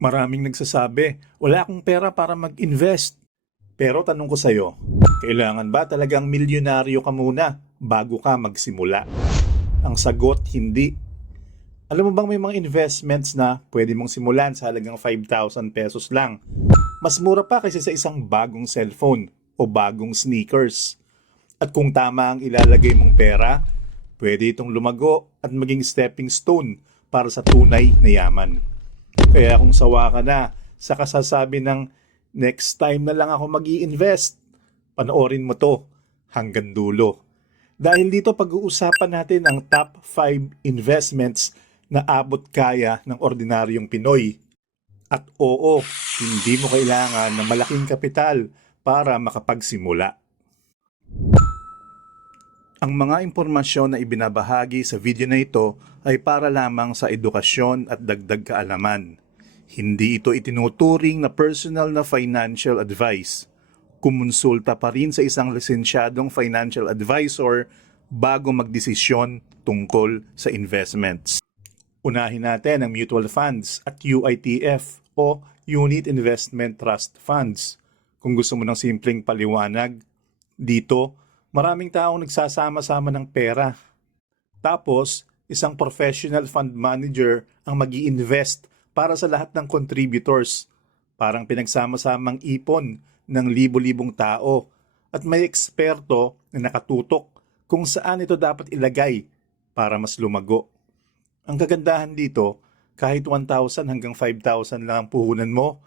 Maraming nagsasabi, wala akong pera para mag-invest. Pero tanong ko sa'yo, kailangan ba talagang milyonaryo ka muna bago ka magsimula? Ang sagot, hindi. Alam mo bang may mga investments na pwede mong simulan sa halagang 5,000 pesos lang? Mas mura pa kaysa sa isang bagong cellphone o bagong sneakers. At kung tama ang ilalagay mong pera, pwede itong lumago at maging stepping stone para sa tunay na yaman. Kaya kung sawa ka na sa kasasabi ng next time na lang ako mag invest panoorin mo to hanggang dulo. Dahil dito pag-uusapan natin ang top 5 investments na abot kaya ng ordinaryong Pinoy. At oo, hindi mo kailangan ng malaking kapital para makapagsimula. Ang mga impormasyon na ibinabahagi sa video na ito ay para lamang sa edukasyon at dagdag kaalaman. Hindi ito itinuturing na personal na financial advice. Kumonsulta pa rin sa isang lisensyadong financial advisor bago magdesisyon tungkol sa investments. Unahin natin ang mutual funds at UITF o Unit Investment Trust Funds. Kung gusto mo ng simpleng paliwanag, dito maraming taong nagsasama-sama ng pera. Tapos, isang professional fund manager ang mag invest para sa lahat ng contributors. Parang pinagsama-samang ipon ng libo-libong tao at may eksperto na nakatutok kung saan ito dapat ilagay para mas lumago. Ang kagandahan dito, kahit 1,000 hanggang 5,000 lang ang puhunan mo,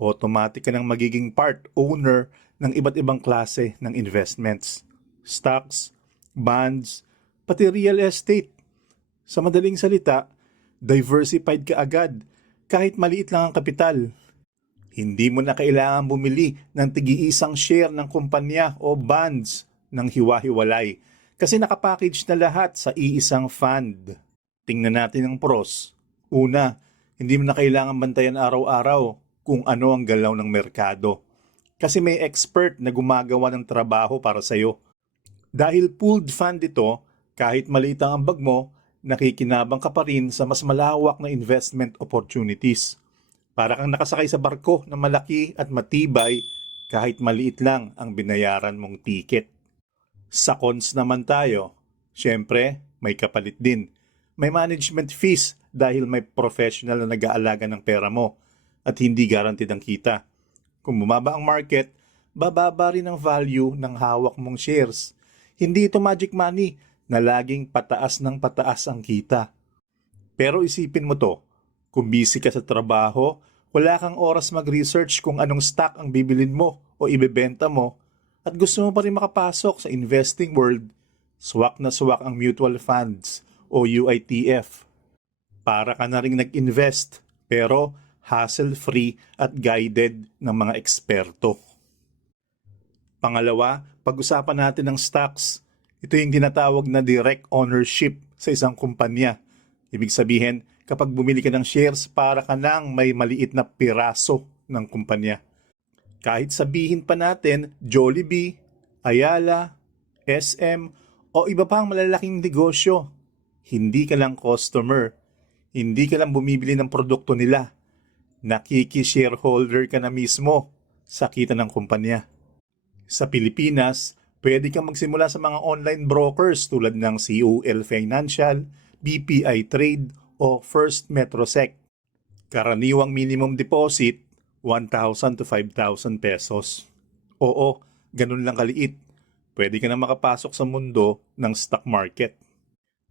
automatic ka nang magiging part owner ng iba't ibang klase ng investments. Stocks, bonds, pati real estate. Sa madaling salita, diversified ka agad kahit maliit lang ang kapital. Hindi mo na kailangan bumili ng tigi-isang share ng kumpanya o bonds ng hiwa-hiwalay kasi nakapackage na lahat sa iisang fund. Tingnan natin ang pros. Una, hindi mo na kailangan bantayan araw-araw kung ano ang galaw ng merkado. Kasi may expert na gumagawa ng trabaho para sa'yo. Dahil pooled fund ito, kahit maliit ang ambag mo, nakikinabang ka pa rin sa mas malawak na investment opportunities. Para kang nakasakay sa barko na malaki at matibay kahit maliit lang ang binayaran mong ticket. Sa cons naman tayo, syempre may kapalit din. May management fees dahil may professional na nag-aalaga ng pera mo at hindi guaranteed ang kita. Kung bumaba ang market, bababa rin ang value ng hawak mong shares. Hindi ito magic money na laging pataas ng pataas ang kita. Pero isipin mo to, kung busy ka sa trabaho, wala kang oras mag-research kung anong stock ang bibilin mo o ibebenta mo, at gusto mo pa rin makapasok sa investing world, swak na swak ang mutual funds o UITF. Para ka na rin nag-invest, pero hassle-free at guided ng mga eksperto. Pangalawa, pag-usapan natin ng stocks. Ito yung tinatawag na direct ownership sa isang kumpanya. Ibig sabihin, kapag bumili ka ng shares, para ka nang may maliit na piraso ng kumpanya. Kahit sabihin pa natin Jollibee, Ayala, SM, o iba pang malalaking negosyo, hindi ka lang customer, hindi ka lang bumibili ng produkto nila. Nakiki-shareholder ka na mismo sa kita ng kumpanya. Sa Pilipinas, pwede kang magsimula sa mga online brokers tulad ng COL Financial, BPI Trade o First Metrosec. Karaniwang minimum deposit, 1,000 to 5,000 pesos. Oo, ganun lang kaliit. Pwede ka na makapasok sa mundo ng stock market.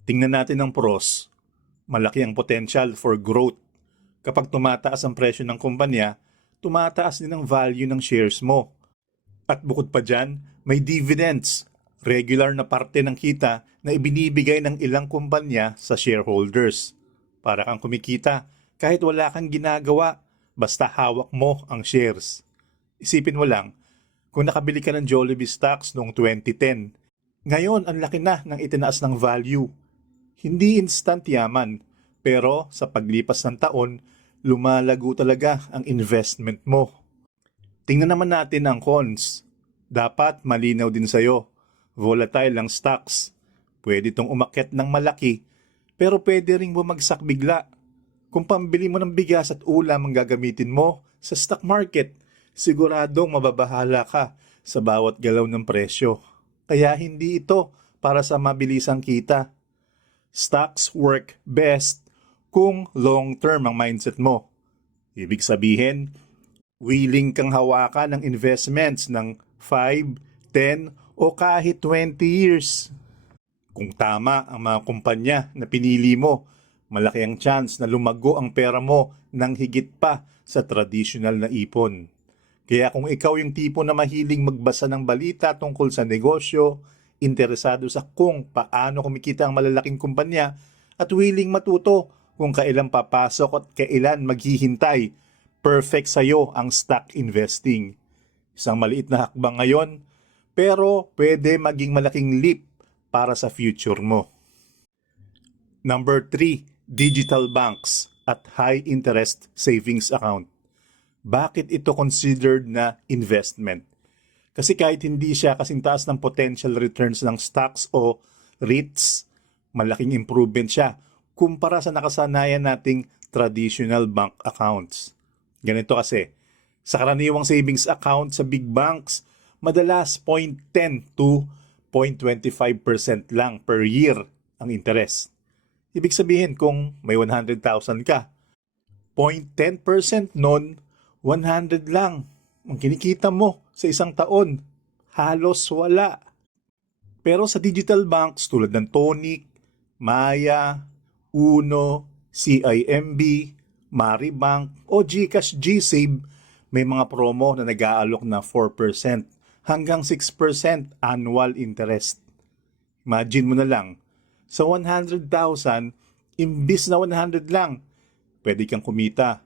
Tingnan natin ang pros. Malaki ang potential for growth. Kapag tumataas ang presyo ng kumpanya, tumataas din ang value ng shares mo. At bukod pa dyan, may dividends, regular na parte ng kita na ibinibigay ng ilang kumpanya sa shareholders. Para kang kumikita kahit wala kang ginagawa, basta hawak mo ang shares. Isipin mo lang, kung nakabili ka ng Jollibee stocks noong 2010, ngayon ang laki na ng itinaas ng value. Hindi instant yaman, pero sa paglipas ng taon, lumalago talaga ang investment mo. Tingnan naman natin ang cons. Dapat malinaw din sa'yo. Volatile ang stocks. Pwede itong umakyat ng malaki, pero pwede ring bumagsak bigla. Kung pambili mo ng bigas at ulam ang gagamitin mo sa stock market, siguradong mababahala ka sa bawat galaw ng presyo. Kaya hindi ito para sa mabilisang kita. Stocks work best kung long-term ang mindset mo. Ibig sabihin, willing kang hawakan ng investments ng 5, 10 o kahit 20 years. Kung tama ang mga kumpanya na pinili mo, malaki ang chance na lumago ang pera mo ng higit pa sa traditional na ipon. Kaya kung ikaw yung tipo na mahiling magbasa ng balita tungkol sa negosyo, interesado sa kung paano kumikita ang malalaking kumpanya, at willing matuto kung kailan papasok at kailan maghihintay, perfect sa'yo ang stock investing. Isang maliit na hakbang ngayon, pero pwede maging malaking leap para sa future mo. Number 3, digital banks at high interest savings account. Bakit ito considered na investment? Kasi kahit hindi siya kasing taas ng potential returns ng stocks o REITs, malaking improvement siya kumpara sa nakasanayan nating traditional bank accounts. Ganito kasi, sa karaniwang savings account sa big banks, madalas 0.10 to 0.25% lang per year ang interest. Ibig sabihin kung may 100,000 ka, 0.10% nun, 100 lang ang kinikita mo sa isang taon. Halos wala. Pero sa digital banks tulad ng Tonic, Maya, Uno, CIMB, Maribank o GCash GSave, may mga promo na nag-aalok na 4% hanggang 6% annual interest. Imagine mo na lang, sa 100,000, imbis na 100 lang, pwede kang kumita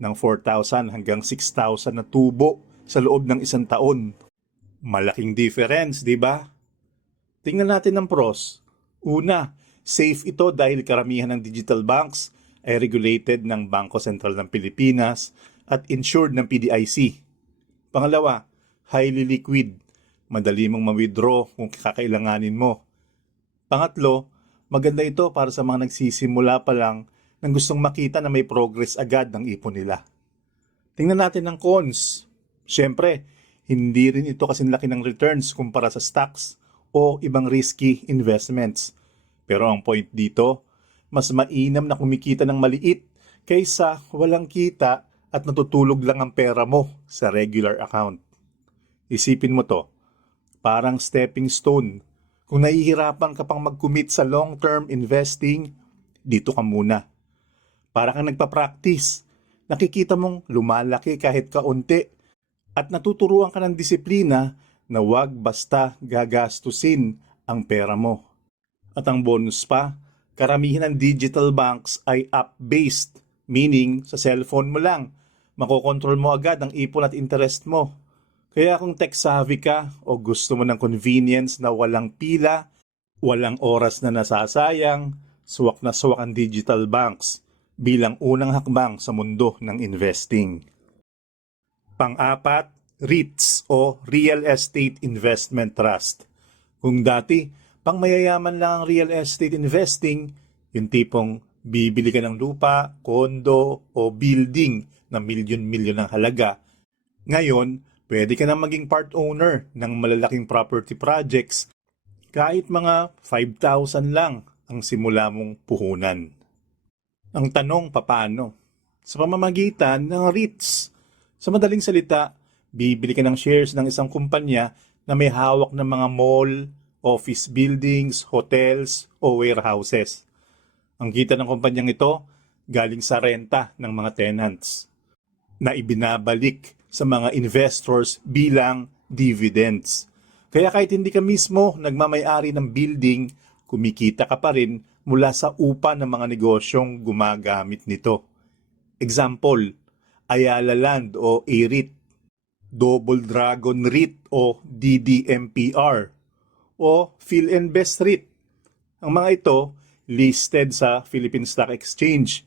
ng 4,000 hanggang 6,000 na tubo sa loob ng isang taon. Malaking difference, di ba? Tingnan natin ang pros. Una, safe ito dahil karamihan ng digital banks ay regulated ng Bangko Sentral ng Pilipinas at insured ng PDIC. Pangalawa, highly liquid. Madali mong ma-withdraw kung kakailanganin mo. Pangatlo, maganda ito para sa mga nagsisimula pa lang nang gustong makita na may progress agad ng ipon nila. Tingnan natin ang cons. Siyempre, hindi rin ito kasing laki ng returns kumpara sa stocks o ibang risky investments. Pero ang point dito, mas mainam na kumikita ng maliit kaysa walang kita at natutulog lang ang pera mo sa regular account. Isipin mo to, parang stepping stone. Kung nahihirapan ka pang mag-commit sa long-term investing, dito ka muna. Para kang nagpa-practice. Nakikita mong lumalaki kahit kaunti at natuturuan ka ng disiplina na wag basta gagastusin ang pera mo. At ang bonus pa, karamihan ng digital banks ay app-based, meaning sa cellphone mo lang. Makokontrol mo agad ang ipon at interest mo. Kaya kung tech savvy ka o gusto mo ng convenience na walang pila, walang oras na nasasayang, suwak na suwak ang digital banks bilang unang hakbang sa mundo ng investing. Pang-apat, REITs o Real Estate Investment Trust. Kung dati, pang mayayaman lang ang real estate investing, yung tipong bibili ka ng lupa, kondo o building na milyon-milyon ang halaga. Ngayon, pwede ka na maging part owner ng malalaking property projects kahit mga 5,000 lang ang simula mong puhunan. Ang tanong papaano? Sa pamamagitan ng REITs. Sa madaling salita, bibili ka ng shares ng isang kumpanya na may hawak ng mga mall, office buildings, hotels o warehouses. Ang kita ng kumpanyang ito galing sa renta ng mga tenants na ibinabalik sa mga investors bilang dividends. Kaya kahit hindi ka mismo nagmamayari ng building, kumikita ka pa rin mula sa upa ng mga negosyong gumagamit nito. Example, Ayala Land o AREIT, Double Dragon REIT o DDMPR, o PhilInvest REIT. Ang mga ito listed sa Philippine Stock Exchange.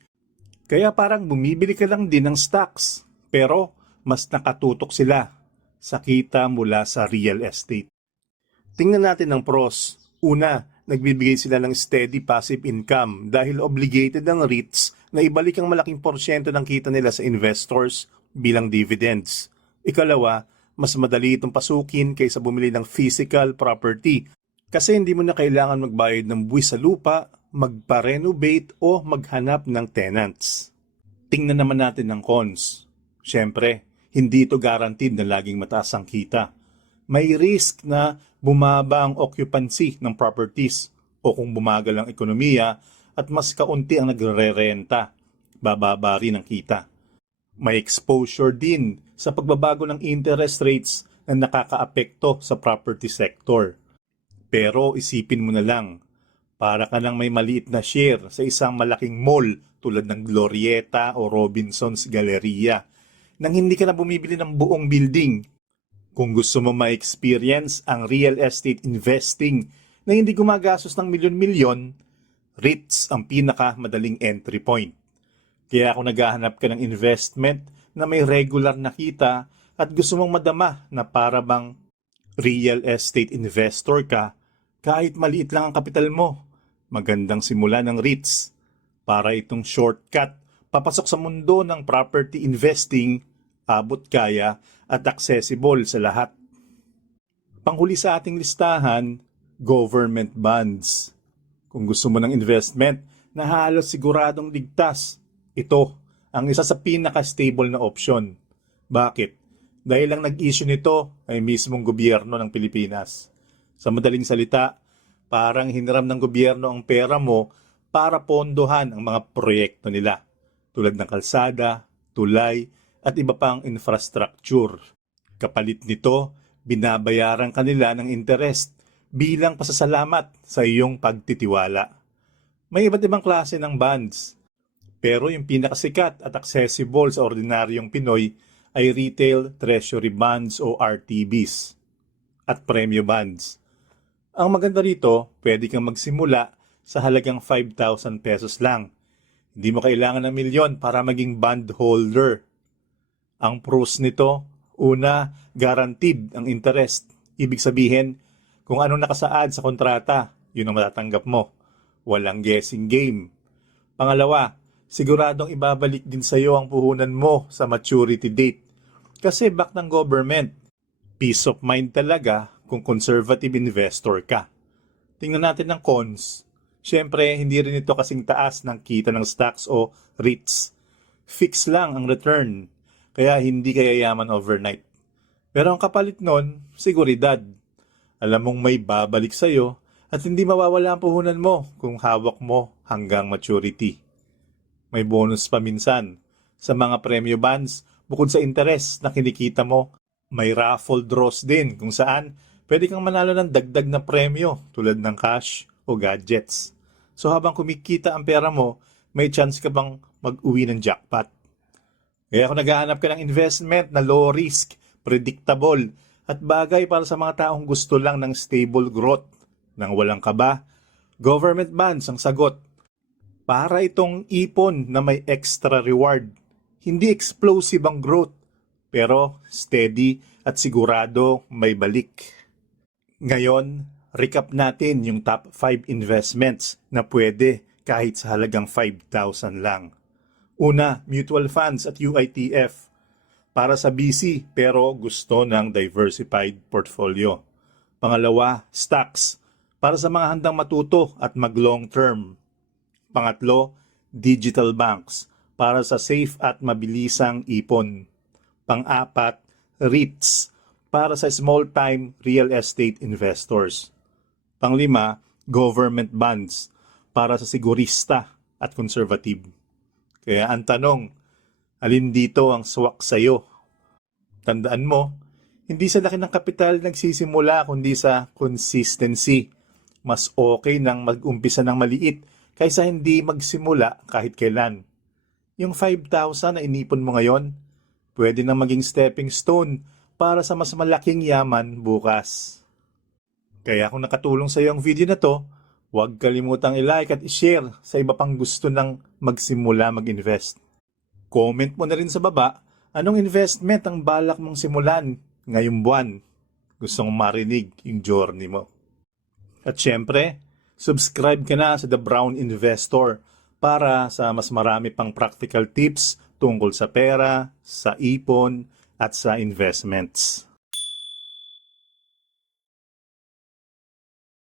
Kaya parang bumibili ka lang din ng stocks, pero mas nakatutok sila sa kita mula sa real estate. Tingnan natin ang pros. Una, nagbibigay sila ng steady passive income dahil obligated ang REITs na ibalik ang malaking porsyento ng kita nila sa investors bilang dividends. Ikalawa, mas madali itong pasukin kaysa bumili ng physical property kasi hindi mo na kailangan magbayad ng buwis sa lupa, magpa-renovate o maghanap ng tenants. Tingnan naman natin ng cons. Siyempre, hindi ito guaranteed na laging mataas ang kita. May risk na bumaba ang occupancy ng properties o kung bumagal ang ekonomiya at mas kaunti ang nagre-renta, bababa rin ang kita. May exposure din sa pagbabago ng interest rates na nakakaapekto sa property sector. Pero isipin mo na lang, para ka lang may maliit na share sa isang malaking mall tulad ng Glorieta o Robinson's Galleria nang hindi ka na bumibili ng buong building. Kung gusto mo ma-experience ang real estate investing na hindi gumagastos ng milyon-milyon, REITs ang pinaka madaling entry point. Kaya kung naghahanap ka ng investment na may regular na kita at gusto mong madama na para bang real estate investor ka, kahit maliit lang ang kapital mo, magandang simula ng REITs para itong shortcut papasok sa mundo ng property investing, abot kaya at accessible sa lahat. Panghuli sa ating listahan, government bonds. Kung gusto mo ng investment na halos siguradong ligtas, ito ang isa sa pinaka-stable na option. Bakit? Dahil ang nag-issue nito ay mismong gobyerno ng Pilipinas. Sa madaling salita, parang hiniram ng gobyerno ang pera mo para pondohan ang mga proyekto nila tulad ng kalsada, tulay, at iba pang infrastructure. Kapalit nito, binabayaran kanila ng interest bilang pasasalamat sa iyong pagtitiwala. May iba't ibang klase ng bonds, pero yung pinakasikat at accessible sa ordinaryong Pinoy ay Retail Treasury Bonds o RTBs at Premio Bonds. Ang maganda rito, pwede kang magsimula sa halagang 5,000 pesos lang. Hindi mo kailangan ng milyon para maging bond holder. Ang pros nito, una, guaranteed ang interest. Ibig sabihin, kung anong nakasaad sa kontrata, yun ang matatanggap mo. Walang guessing game. Pangalawa, siguradong ibabalik din sa iyo ang puhunan mo sa maturity date. Kasi back ng government, peace of mind talaga kung conservative investor ka. Tingnan natin ng cons. Siyempre, hindi rin ito kasing taas ng kita ng stocks o REITs. Fix lang ang return, kaya hindi kaya yaman overnight. Pero ang kapalit nun, seguridad. Alam mong may babalik sa'yo at hindi mawawala ang puhunan mo kung hawak mo hanggang maturity. May bonus pa minsan. Sa mga premyo bonds, bukod sa interest na kinikita mo, may raffle draws din kung saan pwede kang manalo ng dagdag na premyo tulad ng cash o gadgets. So habang kumikita ang pera mo, may chance ka bang mag-uwi ng jackpot. Kaya kung naghahanap ka ng investment na low risk, predictable, at bagay para sa mga taong gusto lang ng stable growth, nang walang kaba, government bonds ang sagot. Para itong ipon na may extra reward. Hindi explosive ang growth, pero steady at sigurado may balik. Ngayon, recap natin yung top 5 investments na pwede kahit sa halagang 5,000 lang. Una, mutual funds at UITF para sa BC pero gusto ng diversified portfolio. Pangalawa, stocks para sa mga handang matuto at mag-long term. Pangatlo, digital banks para sa safe at mabilisang ipon. Pang-apat, REITs para sa small-time real estate investors. Panglima, government bonds para sa sigurista at conservative. Kaya ang tanong, alin dito ang swak sa'yo? Tandaan mo, hindi sa laki ng kapital nagsisimula kundi sa consistency. Mas okay nang mag-umpisa ng maliit kaysa hindi magsimula kahit kailan. Yung 5,000 na inipon mo ngayon, pwede na maging stepping stone para sa mas malaking yaman bukas. Kaya kung nakatulong sa iyo ang video na to, huwag kalimutang i-like at i-share sa iba pang gusto ng magsimula mag-invest. Comment mo na rin sa baba anong investment ang balak mong simulan ngayong buwan. Gusto mong marinig yung journey mo. At syempre, subscribe ka na sa The Brown Investor para sa mas marami pang practical tips tungkol sa pera, sa ipon, at sa investments.